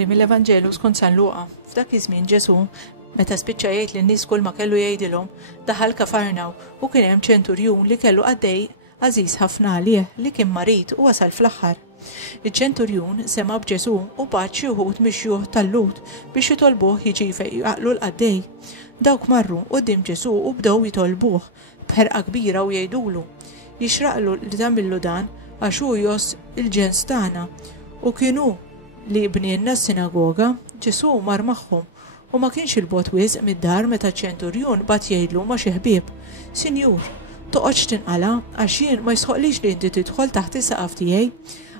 Qari mill-Evanġelu skont San Luqa. F'dak iż-żmien Ġesu, meta spiċċa jgħid lin-nies kull ma kellu jgħidilhom, daħal Kafarnaw u kien hemm ċenturjun li kellu għaddej għażiż ħafna għalih li kien marit u wasal fl-aħħar. Iċ-ċenturjun sema b'Ġesu u bagħat xi wħud mixjuħ tal-lut biex jitolbuh jiġi jaqlu l-qaddej. Dawk marru quddiem Ġesu u bdew jitolbuh b'ħerqa kbira u jgħidulu jixraqlu li tagħmillu dan għax hu jos il-ġens tagħna u kienu li bnienna s-sinagoga. Ġesu mar magħhom u ma kienx il-bot wisq mid-dar meta ċ-ċenturjun bad jgħidlu ma' xi ħbieb: Sinjur, toqgħodx tinqala għax jien ma jsħoqlix li inti tidħol taħt is-saqaf tiegħi.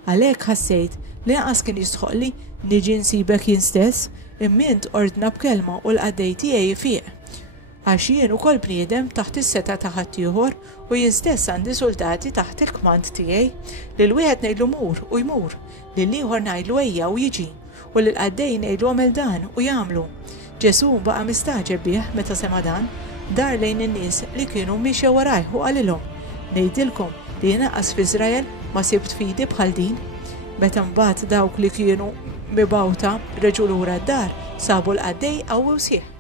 Għalhekk ħassejt li inqas kien jistħoqli niġi nsibek jien stess, immint ordna b'kelma u l-qaddej tiegħi jfieq. Għax jien ukoll bniedem taħt is-seta ta' ħadd ieħor u jien stess għandi soldati taħt il-kmand tiegħi lil wieħed ngħidlu mur u jmur, lil ieħor ngħidlu ejja u jiġi u lil qaddej ngħidlu għamel dan u jagħmlu. Ġesu baqa' mistaġeb bih meta sema dan, dar lejn in-nies li kienu mixew warajh u qalilhom: ngħidilkom li inqas f'Iżrael ma sibt fidi bħal din. Meta mbagħad dawk li kienu mibgħuta reġu lura d-dar sabu l-qaddej qawwew sieħ.